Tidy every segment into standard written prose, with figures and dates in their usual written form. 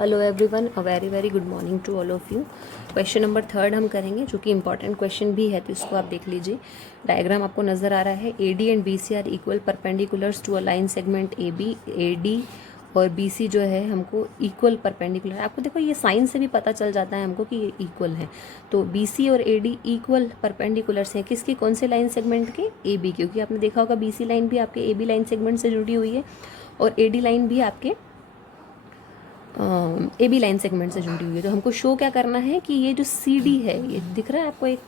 Hello everyone, a very very good morning to all of you. Question number 3 हम करेंगे, जो कि important question भी है, तो इसको आप देख लीजिए। डायग्राम आपको नज़र आ रहा है। A D and B C are equal perpendiculars to a line segment A B. A D और बी सी जो है हमको इक्वल परपेंडिकुलर, आपको देखो ये साइन से भी पता चल जाता है हमको कि ये इक्वल है। तो बी सी और ए डी इक्वल परपेंडिकुलर्स हैं किसकी, कौन से लाइन सेगमेंट के, ए बी। क्योंकि आपने देखा होगा बी सी लाइन भी आपके ए बी लाइन सेगमेंट से जुड़ी हुई है और ए डी लाइन भी आपके ए बी लाइन सेगमेंट से जुड़ी हुई है। तो हमको शो क्या करना है कि ये जो सी डी है, ये दिख रहा है आपको एक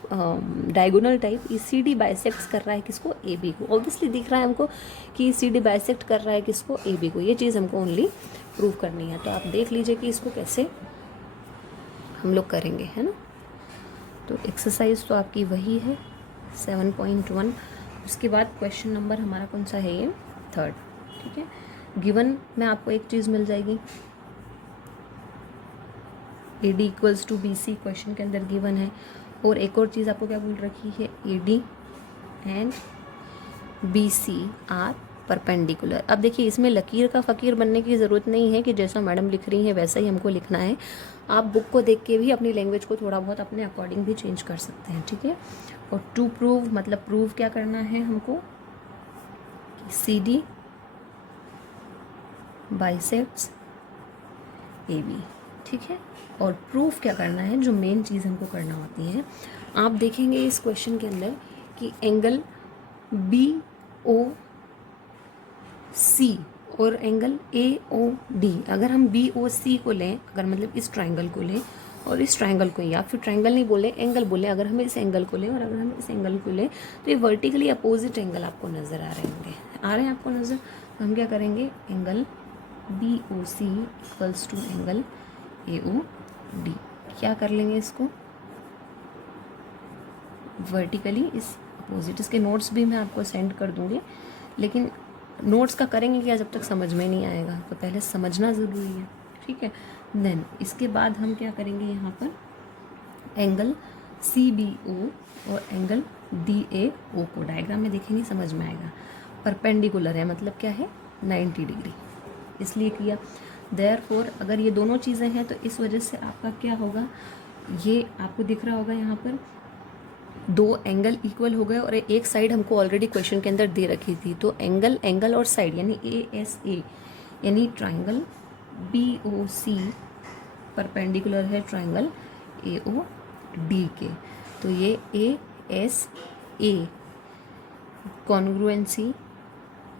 डायगोनल टाइप, ये सी डी बाइसेक्ट कर रहा है किसको, ए बी को। ऑब्वियसली दिख रहा है हमको कि सी डी बाइसेक्ट कर रहा है किसको, ए बी को। ये चीज़ हमको ओनली प्रूव करनी है। तो आप देख लीजिए कि इसको कैसे हम लोग करेंगे, है ना। तो एक्सरसाइज तो आपकी वही है 7.1। उसके बाद क्वेश्चन नंबर हमारा कौन सा है, ये 3rd। ठीक है, गिवन में आपको एक चीज़ मिल जाएगी, A D equals to B C question के अंदर गिवन है। और एक और चीज़ आपको क्या बोल रखी है, A D and B C are perpendicular. अब देखिए, इसमें लकीर का फ़कीर बनने की ज़रूरत नहीं है कि जैसा मैडम लिख रही है वैसा ही हमको लिखना है। आप बुक को देख के भी अपनी लैंग्वेज को थोड़ा बहुत अपने अकॉर्डिंग भी चेंज कर सकते हैं। ठीक है, और टू प्रूव मतलब प्रूव क्या करना है हमको, C D bisects A B. ठीक है, और प्रूफ क्या करना है, जो मेन चीज़ हमको करना होती है, आप देखेंगे इस क्वेश्चन के अंदर कि एंगल बी ओ सी और एंगल ए ओ डी, अगर हम बी ओ सी को लें, अगर मतलब इस ट्राइंगल को लें और इस ट्राइंगल को, या फिर ट्राइंगल नहीं बोले एंगल बोले, अगर हम इस एंगल को लें और अगर हम इस एंगल को लें, तो ये वर्टिकली अपोजिट एंगल आपको नज़र आ रहे होंगे, आ रहे हैं आपको नज़र। तो हम क्या करेंगे, angle B O C equals to angle A O D, क्या कर लेंगे इसको वर्टिकली इस अपोजिट। इसके नोट्स भी मैं आपको सेंड कर दूँगी, लेकिन नोट्स का करेंगे क्या जब तक समझ में नहीं आएगा, तो पहले समझना ज़रूरी है। ठीक है, देन इसके बाद हम क्या करेंगे, यहाँ पर एंगल सी बी ओ और एंगल डी ए ओ को डायग्राम में देखेंगे, समझ में आएगा। परपेंडिकुलर है मतलब क्या है, 90 डिग्री, इसलिए किया। देयरफॉर अगर ये दोनों चीज़ें हैं तो इस वजह से आपका क्या होगा, ये आपको दिख रहा होगा यहाँ पर दो एंगल इक्वल हो गए और एक साइड हमको ऑलरेडी क्वेश्चन के अंदर दे रखी थी। तो एंगल और साइड यानी ए एस ए, यानी triangle B O C perpendicular है ट्राइंगल ए ओ डी के। तो ये A S A congruency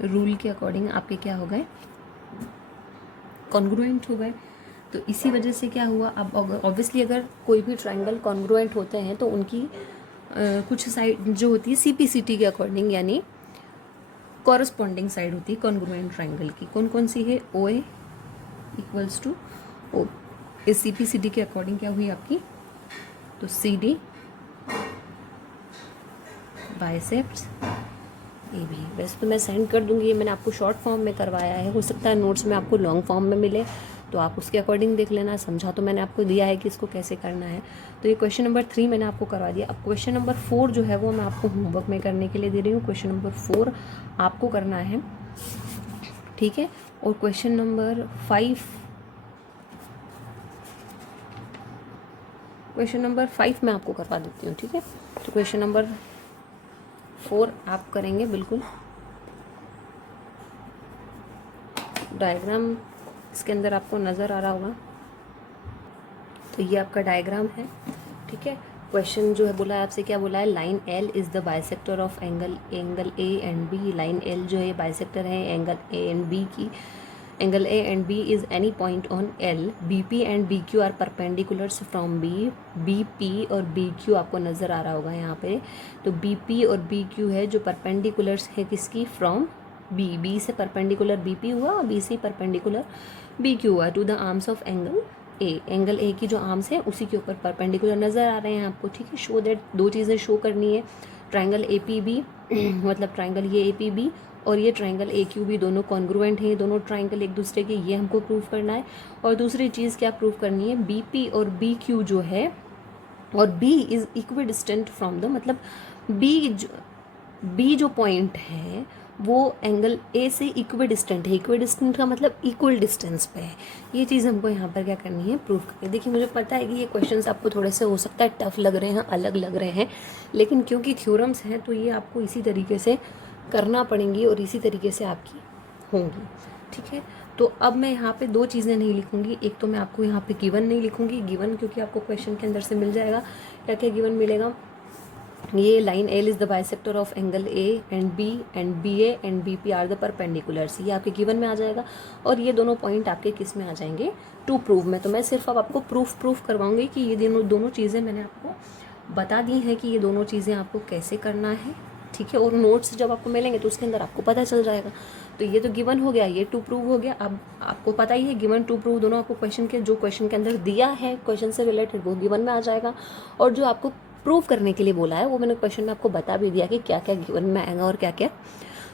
rule के अकॉर्डिंग आपके क्या हो गए, कॉन्ग्रुएंट हो गए। तो इसी वजह से क्या हुआ, अब ऑब्वियसली अगर कोई भी ट्राइंगल कॉन्ग्रुएंट होते हैं तो उनकी कुछ साइड जो होती है सीपीसीटी के अकॉर्डिंग, यानी कॉरस्पॉन्डिंग साइड होती है कॉन्ग्रुएंट ट्राइंगल की। कौन कौन सी है, ओ ए इक्वल्स टू ओ, इस सीपीसीटी के अकॉर्डिंग क्या हुई आपकी, तो C D biceps A B. वैसे तो मैं सेंड कर दूंगी, ये मैंने आपको शॉर्ट फॉर्म में करवाया है, हो सकता है नोट्स में आपको लॉन्ग फॉर्म में मिले, तो आप उसके अकॉर्डिंग देख लेना। समझा तो मैंने आपको दिया है कि इसको कैसे करना है। तो ये क्वेश्चन नंबर 3 मैंने आपको करवा दिया। अब क्वेश्चन नंबर 4 जो है वो मैं आपको होमवर्क में करने के लिए दे रही हूँ। क्वेश्चन नंबर 4 आपको करना है, ठीक है। और क्वेश्चन नंबर 5 मैं आपको करवा देती हूँ, ठीक है। तो क्वेश्चन नंबर 4 आप करेंगे बिल्कुल। डायग्राम इसके अंदर आपको नज़र आ रहा होगा, तो ये आपका डायग्राम है, ठीक है। क्वेश्चन जो है बोला है आपसे, क्या बोला है, line L is the bisector of angle A and B. Line L जो है बाइसेक्टर है एंगल ए एंड बी की। Angle A and B is any point on L. B P and B Q are perpendiculars from B. B P और B Q आपको नज़र आ रहा होगा यहाँ पे। तो बी पी और बी क्यू है जो परपेंडिकुलर्स है किसकी, फ्रॉम बी। बी से परपेंडिकुलर बी पी हुआ और बी से परपेंडिकुलर बी क्यू हुआ, to the arms of angle A. Angle A की जो आर्म्स है उसी के ऊपर परपेंडिकुलर नज़र आ रहे हैं आपको, ठीक है। शो दैट, दो चीज़ें शो करनी है, ट्राइंगल ए पी बी मतलब ट्राइंगल ये ए पी बी और ये ट्राइंगल ए क्यू बी दोनों कॉन्ग्रुएंट हैं, ये दोनों ट्राइंगल एक दूसरे के, ये हमको प्रूव करना है। और दूसरी चीज़ क्या प्रूव करनी है, बी पी और बी क्यू जो है, और B is equidistant from the, मतलब बी जो पॉइंट है वो एंगल ए से इक्वी डिस्टेंट है। इक्वी डिस्टेंट का मतलब इक्वल डिस्टेंस पे है। ये चीज़ हमको यहाँ पर क्या करनी है, प्रूफ करनी है। देखिए मुझे पता है कि ये क्वेश्चंस आपको थोड़े से हो सकता है टफ लग रहे हैं, अलग लग रहे हैं, लेकिन क्योंकि थ्योरम्स हैं तो ये आपको इसी तरीके से करना पड़ेंगी और इसी तरीके से आपकी होंगी, ठीक है। तो अब मैं यहाँ पे दो चीज़ें नहीं लिखूंगी। एक तो मैं आपको यहाँ पे गिवन नहीं लिखूंगी, गिवन क्योंकि आपको क्वेश्चन के अंदर से मिल जाएगा। क्या क्या गिवन मिलेगा, ये line L is the bisector of angle A and B A and B P are the perpendiculars, ये आपके गिवन में आ जाएगा। और ये दोनों पॉइंट आपके किस में आ जाएंगे, टू प्रूव में। तो मैं सिर्फ अब आपको प्रूफ करवाऊंगी कि ये दोनों चीज़ें मैंने आपको बता दी हैं कि ये दोनों चीज़ें आपको कैसे करना है, ठीक है। और नोट्स जब आपको मिलेंगे तो उसके अंदर आपको पता चल जाएगा। तो ये तो गिवन हो गया, ये टू प्रूव हो गया। अब आपको पता ही है गिवन टू प्रूव दोनों आपको क्वेश्चन के, जो क्वेश्चन के अंदर दिया है क्वेश्चन से रिलेटेड, वो गिवन में आ जाएगा। और जो आपको प्रूव करने के लिए बोला है वो मैंने क्वेश्चन में आपको बता भी दिया कि क्या क्या गिवन में आएगा और क्या क्या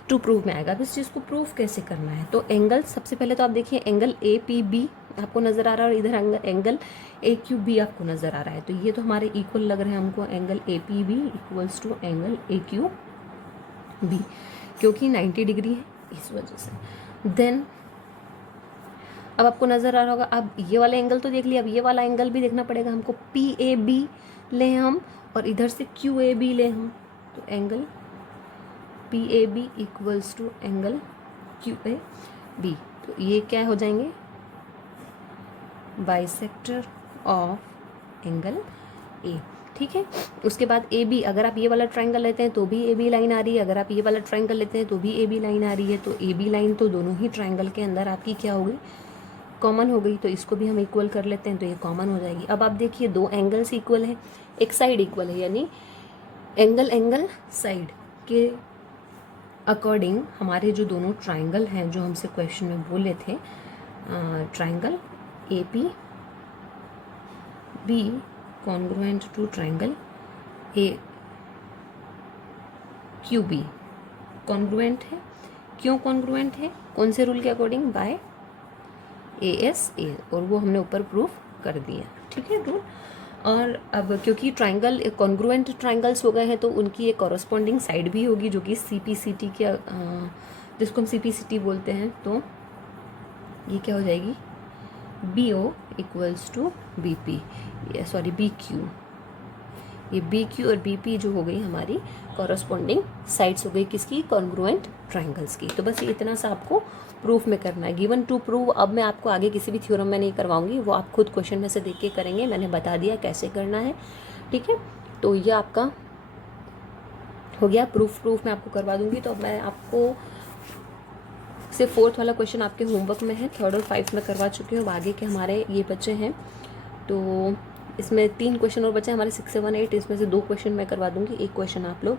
टू प्रूव में आएगा। अब इस चीज़ को प्रूव कैसे करना है, तो एंगल सबसे पहले तो आप देखिए एंगल ए पी बी आपको नज़र आ रहा है और इधर एंगल ए क्यू बी आपको नज़र आ रहा है। तो ये तो हमारे इक्वल लग रहे हैं हमको, angle A P B equals to angle A Q B, क्योंकि 90 डिग्री है इस वजह से। देन अब आपको नज़र आ रहा होगा, अब ये वाला एंगल तो देख लिया, अब ये वाला एंगल भी देखना पड़ेगा हमको। पी ए बी लें हम और इधर से क्यू ए बी लें हम, तो angle P A B equals to angle Q A B. तो ये क्या हो जाएंगे, बाइसेक्टर ऑफ एंगल ए, ठीक है। उसके बाद ए बी, अगर आप ये वाला ट्रायंगल लेते हैं तो भी ए बी लाइन आ रही है, अगर आप ये वाला ट्रायंगल लेते हैं तो भी ए बी लाइन आ रही है। तो ए बी लाइन तो दोनों ही ट्रायंगल के अंदर आपकी क्या हो गई, कॉमन हो गई। तो इसको भी हम इक्वल कर लेते हैं तो ये कॉमन हो जाएगी। अब आप देखिए दो एंगल्स इक्वल है, एक साइड इक्वल है, यानी एंगल साइड के अकॉर्डिंग हमारे जो दोनों ट्रायंगल हैं जो हमसे क्वेश्चन में बोले थे, triangle A P B congruent to triangle A Q B, congruent है। क्यों कॉन्ग्रुएंट है, कौन से रूल के according, by A S A, और वो हमने ऊपर प्रूफ कर दिया, ठीक है रूल। और अब क्योंकि ट्रायंगल कॉन्ग्रुएंट ट्रायंगल्स हो गए हैं तो उनकी एक कॉरस्पॉन्डिंग साइड भी होगी जो कि सी पी सी टी के, जिसको हम सी पी सी टी बोलते हैं। तो ये क्या हो जाएगी, B O equals to B P, sorry B Q, ये बी क्यू और बी पी जो हो गई हमारी कॉरस्पॉन्डिंग साइड्स हो गई किसकी, कॉन्ग्रुएंट ट्रायंगल्स की। तो बस ये इतना सा आपको प्रूफ में करना है, गिवन टू प्रूव। अब मैं आपको आगे किसी भी थ्योरम में नहीं करवाऊंगी, वो आप खुद क्वेश्चन में से देख के करेंगे, मैंने बता दिया कैसे करना है, ठीक है। तो ये आपका हो गया प्रूफ मैं आपको करवा दूंगी। तो अब मैं आपको सिर्फ 4th वाला क्वेश्चन आपके होमवर्क में है, 3rd और 5th में करवा चुकी हूँ। अब आगे के हमारे ये बच्चे हैं, तो इसमें 3 क्वेश्चन और बचे हैं हमारे 6, 7, 8, इसमें से 2 क्वेश्चन मैं करवा दूंगी, 1 क्वेश्चन आप लोग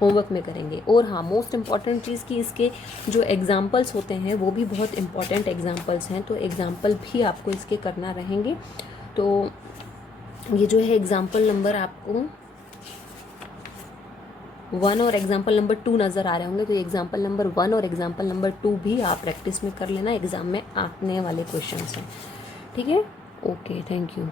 होमवर्क में करेंगे। और हाँ, मोस्ट इम्पॉर्टेंट चीज़ कि इसके जो एग्जाम्पल्स होते हैं वो भी बहुत इंपॉर्टेंट एग्जाम्पल्स हैं, तो एग्जाम्पल भी आपको इसके करना रहेंगे। तो ये जो है एग्जाम्पल नंबर आपको 1 और एग्जाम्पल नंबर 2 नज़र आ रहे होंगे, तो एग्जाम्पल नंबर 1 और एग्जाम्पल नंबर 2 भी आप प्रैक्टिस में कर लेना, एग्जाम में आने वाले क्वेश्चन हैं, ठीक है। Okay, thank you.